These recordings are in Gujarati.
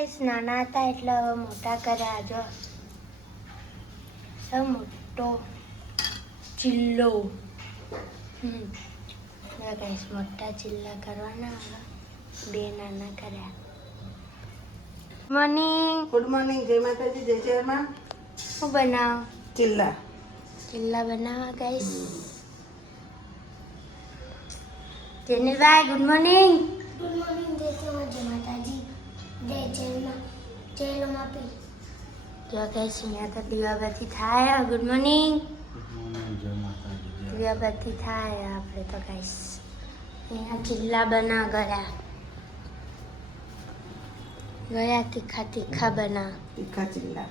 ગાઈસ નાના હતા એટલે હવે મોટા કર્યા. જો સૌ મોટો ચિલ્લો. ગાઈસ મોટા ચિલ્લા કરવાના, બે નાના કર્યા. મોર્નિંગ. Good morning. જય માતાજી, જય શહેરમાં. શું બનાવ? ચિલ્લા. ચિલ્લા બનાવવા ગાઈસ. જેનિલભાઈ ગુડ મોર્નિંગ. Good morning. જય માતાજી, જય ચેલમાં પી. જો ગાઈસ અહીંયા તો દીવાબત્તી થાય. Good morning. દીવાબત્તી થાય આપણે તો ગાઈસ. અહીંયા ચિલ્લા બના ગયા તીખા બના. તીખા ચિલ્લા.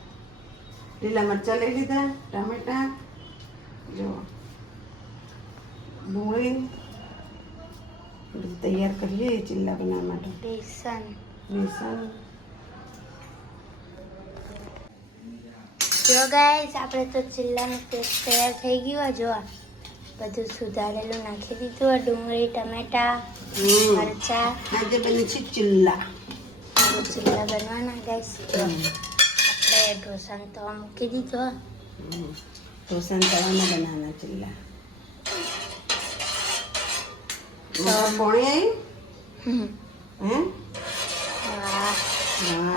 લીલા મરચાં લઈ લીધા, ટામેટા, જો ડુંગળી બધું તૈયાર કરીએ ચિલ્લા બનાવવા માટે. બેસન. જો ગાઈસ આપણે તો ચિલ્લાનું પેસ્ટ તૈયાર થઈ ગયું. જો બધું સુધારેલું નાખી દીધું. ડુંગળી, ટમેટા, મરચા. આજે બની છે ચિલ્લા. ચિલ્લા બનવાના ગાઈસ. આપણે ઢોસાને તો મૂકી દીધો. ઢોસાને તવામાં બનાવવાના ચિલ્લા. પોણી આવી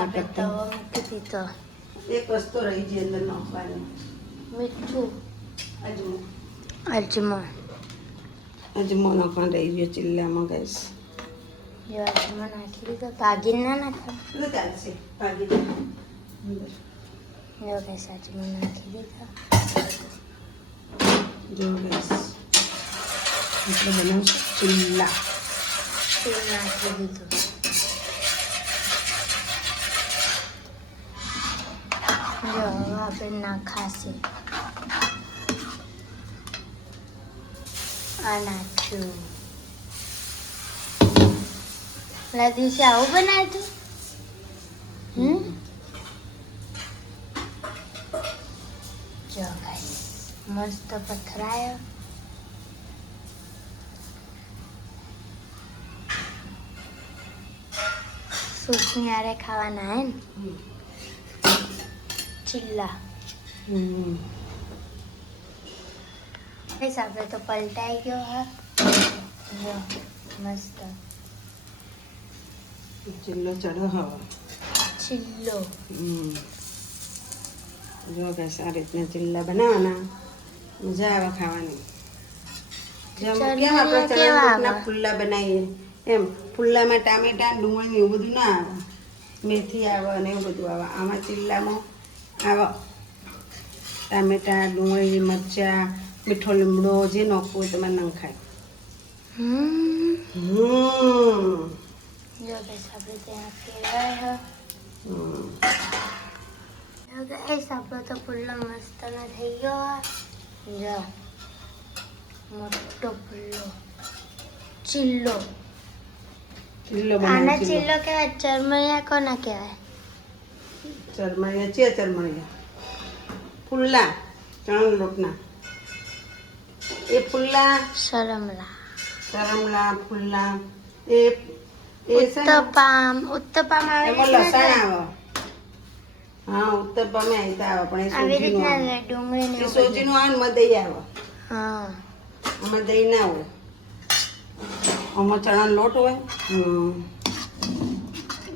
આપણે તો મૂકી દીધો. એક વસ્તુ રહી છે અંદર નાખવાની, મીઠું, અજમો. અજમો નાખવાનું રહી ગયો ચિલ્લામાં ગાઈસ. જો અજમો નાખી દીધો. ભાગીને ના નાખો. ચાલશે ભાગી. જો ગાઈસ અજમો નાખી દીધો. જો ગાઈસ એટલે બનાવશું ચિલ્લા. તેલ નાખી દીધું. જો હવે આપણે નાખાશે. આ નાખ્યું. પેલા દિવસે આવું બનાવ્યું હતું. જો ગાઈસ મસ્ત પથરાયો. સૂપની આરે ખાવાના હે ને ચિલ્લા. આપણે તો પલટાઈ ગયો. હા જો મસ્ત ચિલ્લો ચડો હવે. ચિલ્લો. જો ગાઈસ આ રીતના ચિલ્લા બનાવવાના, મજા આવે ખાવાની. કેમ આપણે ચણાના ફુલ્લા બનાવીએ એમ ફુલ્લામાં ટામેટા, ડુંગળી એવું બધું ના આવે, મેથી આવે અને એવું બધું આવે. આમાં ચિલ્લામાં આવે ટામેટા, ડુંગળી, મરચાં, મીઠો લીમડો જે નાખવું હોય તમારે નંખાય. જો ગાઈસ આપણે ત્યાં કેવાય. જો ગાઈસ આપણો તો ફુલ્લો મસ્ત ના થઈ ગયો. જો મોટો ફુલ્લો ચિલ્લો. આના ચિલ્લો કહેવાય. ચરમરિયા કોના કહેવાય? ચરમરિયા છે. ચરમરિયા ફુલ્લા ચણા લોટના એ ફુલ્લા. સરમલા ફુલ્લા એ ઉત્તપમ આવે. એમાં લસણ આવે. હા ઉત્તપમ આવે પણ આવી રીતના ડુંગળી ને સોજીનું આવે ને દહીં આવે. હા આમાં દહીં ના હોય, આમાં ચણાનો લોટ હોય,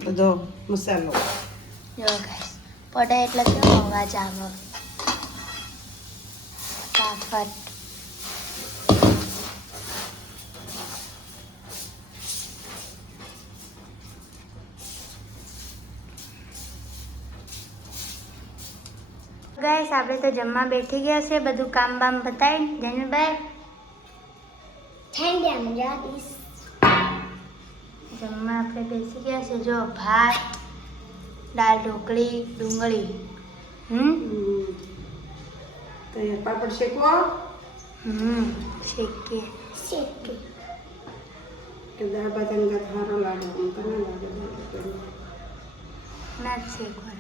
બધો મસાલો. જો ગાઈસ પડે એટલે કેવો અવાજ આવે ફટાફટ. ગાઈસ આપણે તો જમવા બેઠી ગયા છે. બધું કામ બામ બતાવી. જેનિલભાઈ જમવા આપણે બેસી ગયા છે. જો ભાત, દાળ ઢોકળી, ડુંગળી. પાપડ શેકવો. શેકી કે દાળ ભાત અંગત સારો લાગે ના શેકવા.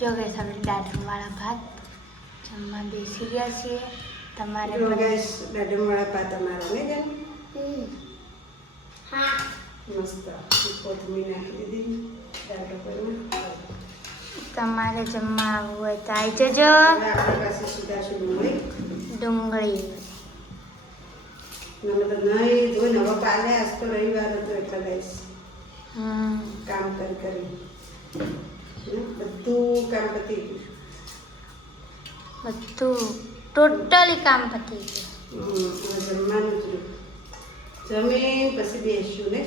જો ગાઈસ આપણે દાઢમવાળા ભાત જમવા બેસી ગયા છીએ. તમારે દાઢમવાળા ભાત અમારા ને હા મસ્ત કોથમીર નાખી દીધી દાળ ઢોકળીમાં. તમારે જમવા આવવું હોય તો આવી જજો. હવે આપણી પાસે સુધારશું ડુંગળી અમે તો નહીં જોઈને હવે કાલે આજ તો રવિવાર હતો એટલે ગઈશ કામ કરી બધું કામ પતી બધું ટોટલી કામ પતી ગયું. હવે જમવાનું જ રહ્યું. જમીન પછી બેસશું ને.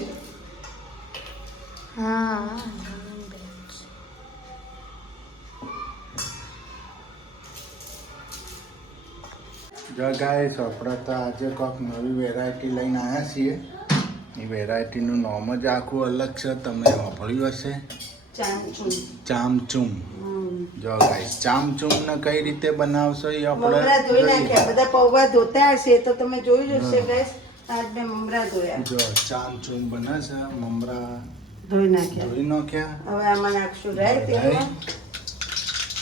હા જો ગાઈસ આપણે તો આજે કોઈક નવી વેરાયટી લઈને આવ્યા છીએ. એ વેરાયટીનું નામ જ આખું અલગ છે, તમે સાંભળ્યું હશે, ચામચૂમ. જો ગાઈસ ચામચૂમને કઈ રીતે બનાવશો એ મમરા ધોઈ નાખ્યા. બધા પૌવા ધોતા હશે તો તમે જોયું જશે ગાઈસ. આજ મેં મમરા ધોયા. જો ચામચૂમ બને છે, મમરા ધોઈ નાખ્યા. હવે આમાં નાખશું રાઈ તેલમાં.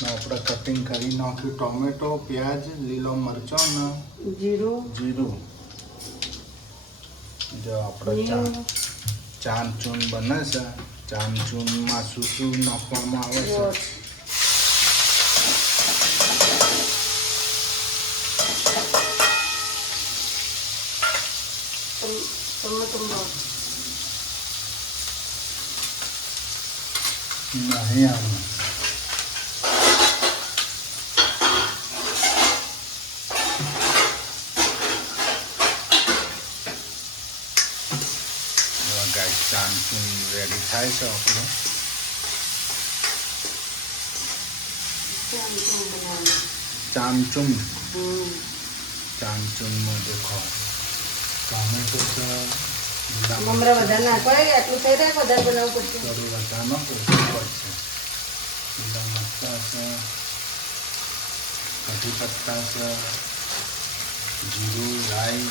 આપણે કટિંગ કરી નાખ્યું ટોમેટો, પ્યાજ, લીલો મરચો ને જીરું. જો આપણે ચામચૂમ બને છે. ચામચૂમમાં શું શું નાખવામાં આવે છે? નહીં આમાં ચામચૂમ રેડી થાય છે આપણું. ચામચૂમમાં દેખો ટોમેટો છે, મમરા વધારે નાખવાય. આટલું થઈ જાય વધારે બનાવવું પડશે. થોડું વધારે નાખવું પડશે. લીલા મરચા છે, કઢી પત્તા છે, જીરું, રાઈ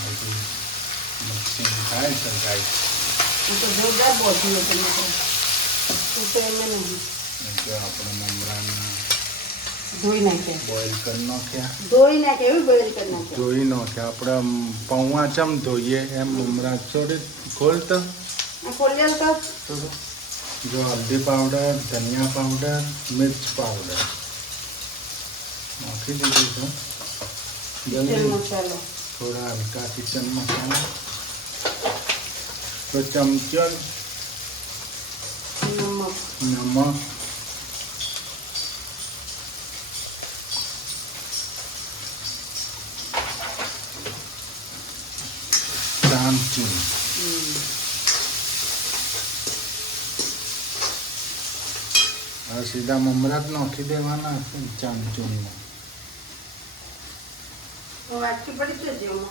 બધું મિક્સિંગ થાય છે ગાઈસ. હું તો જોરદાર બોલતી હતી. હું તો એમ નહીં. જો આપણે મમરાને ધોઈ નાખ્યા. બોઇલ કરી નાખ્યા. ધોઈ નાખ્યા એવી બોઇલ કરી નાખ્યા. ધોઈ નાખ્યા. આપણે પૌવા ચમ ધોઈએ એમ મમરા થોડી ખોલતા ખોલ્યા તો જો હલ્દી પાવડર, ધનિયા પાવડર, મિર્ચ પાવડર નાખી દીધું છે. મસાલો થોડા હલકા કિચન મસાલા, તો ચમચો નમક, ચામચૂમ. હવે સીધા મમરા જ નાખી દેવાના ચામચૂમમાં. વાટકી પડી છે જેવું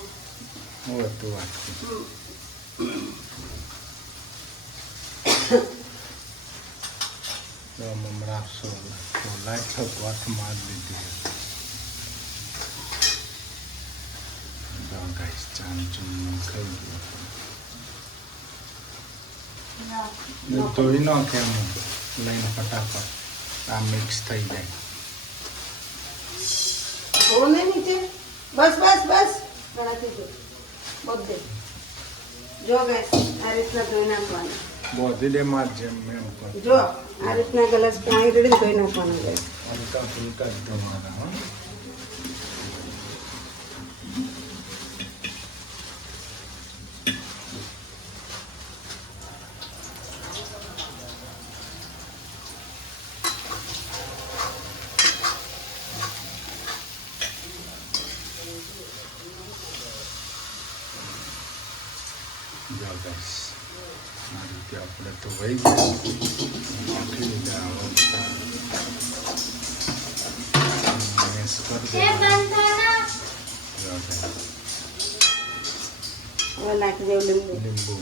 વધુ વાટકી. મમરા સોલાય તો ગોઠ માર લીધી. ગાઈસ ચામચૂમ ખાઈ ગયું. ધોઈ નાખે એમ લઈને ફટાફટ આ મિક્સ થઈ જાય. થોડું નહીં નીચે. બસ બસ બસ ગણાથી જો બધે જો ગાઈસ આ રીતના ધોઈ નાખવાનું. બોધી દે માર જેમ મેં ઉપર જો આ રીતના ગ્લાસ પાણી રેડી ધોઈ નાખવાનું ગાઈસ. હલકા ફુલકા જ ધોવાના. હા જો ગાઈસ આ રીતે આપણે તો વહી ગયા નાખી દીધા. મેસ કરી દેવાનું. જો ગાઈસ હવે નાખી દેવું લીંબુ. લીંબુ.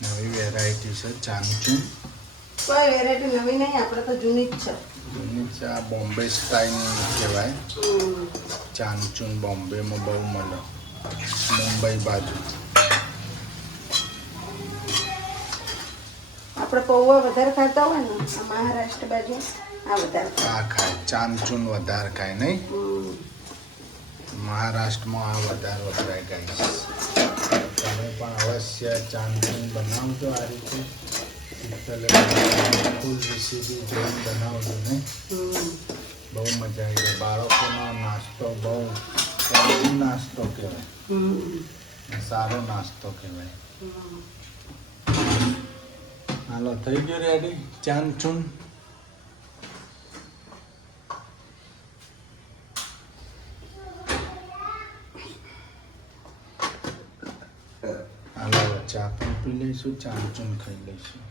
નવી વેરાયટી છે ચામચૂમ. કોઈ વેરાયટી નવી નહીં, આપણે તો જૂની જ છે. જૂની છે. આ બોમ્બે સ્ટાઇલ કહેવાય. ચામચૂમ બોમ્બેમાં બહુ મળે, મુંબઈ બાજુ. આપણે પૌવા વધારે ખાતા હોય ને આ મહારાષ્ટ્ર બાજુ આ બધા આ ખાય ચાંચૂન વધારે ખાય નહીં હમ. મહારાષ્ટ્રમાં આ વધારે વપરાય ગાઈસ તમે પણ અવશ્ય ચાંચૂન બનાવજો આ રીતે શીતલે ફૂલ રેસીપી જોઈને બનાવજો ને હમ. બહુ મજા આવી જાય બાળકોનો નાસ્તો બહુ સારો નાસ્તો કહેવાય હમ. સારો નાસ્તો કહેવાય હમ. હાલો થઈ ગયો રેડી ચાંચૂન હાલો ચા પણ પી લઈશું ચાંચૂન ખાઈ લઈશું